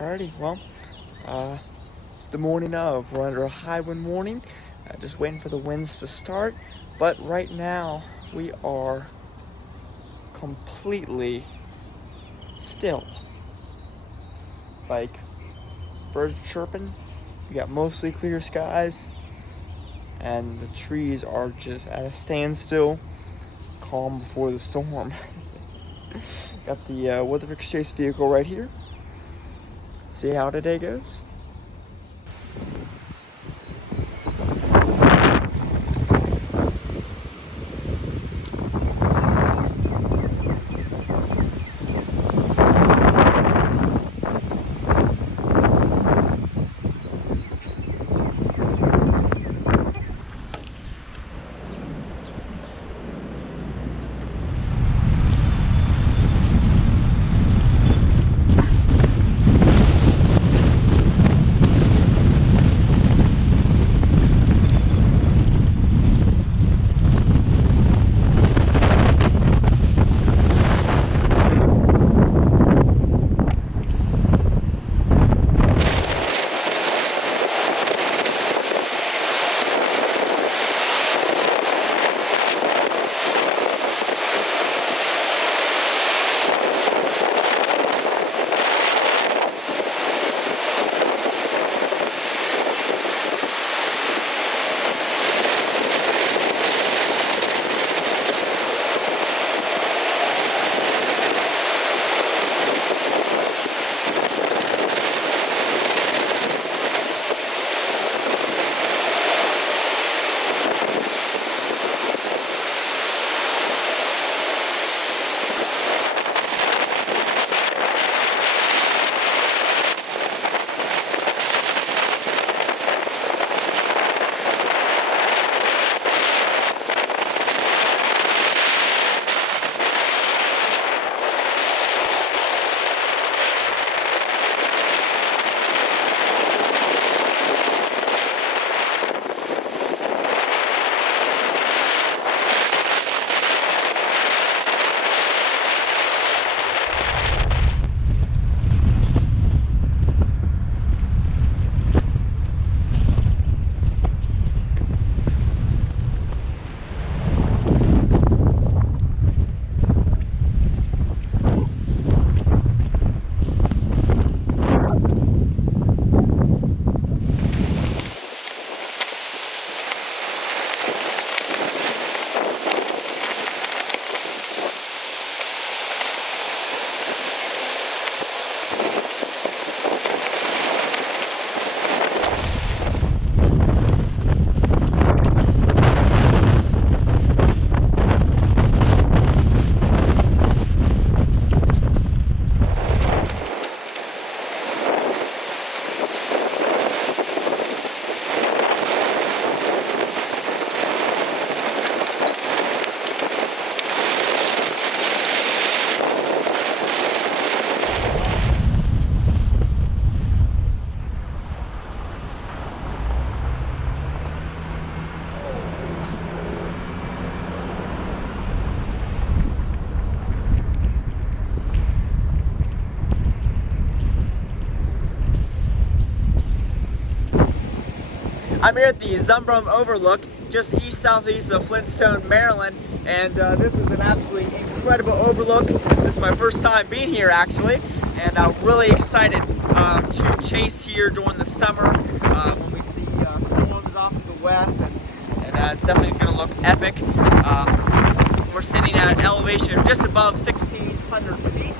Alrighty, well, it's the morning of. We're under a high wind warning. Just waiting for the winds to start. But right now, we are completely still. Like, birds chirping. We got mostly clear skies. And the trees are just at a standstill. Calm before the storm. Got the WeatherFix chase vehicle right here. See how today goes. I'm here at the Zumbrum Overlook, just east-southeast of Flintstone, Maryland, and this is an absolutely incredible overlook. This is my first time being here, actually, and I'm really excited to chase here during the summer when we see storms off to the west, and it's definitely going to look epic. We're sitting at an elevation of just above 1,600 feet,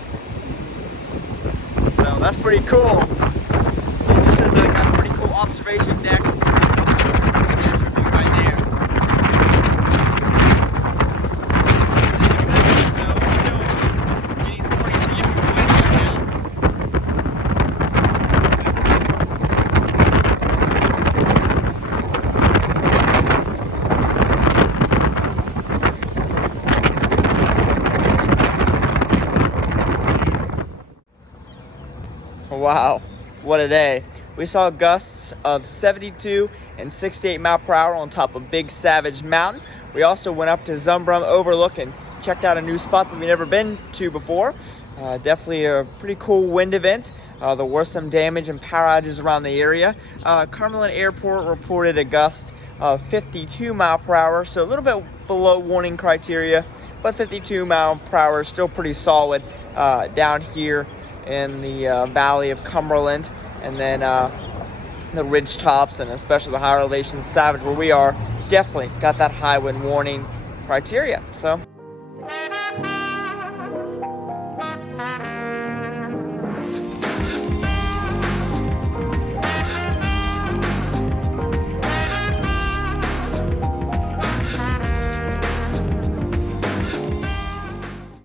so that's pretty cool. Just got a pretty cool observation deck. Wow, what a day. We saw gusts of 72 and 68 miles per hour on top of Big Savage Mountain. We also went up to Zumbrum Overlook and checked out a new spot that we've never been to before. Definitely a pretty cool wind event. There was some damage and power outages around the area. Cumberland Airport reported a gust of 52 mile per hour, so a little bit below warning criteria, but 52 mile per hour is still pretty solid down here in the valley of Cumberland, and then the ridge tops and especially the higher elevations, Savage, where we are, definitely got that high wind warning criteria. So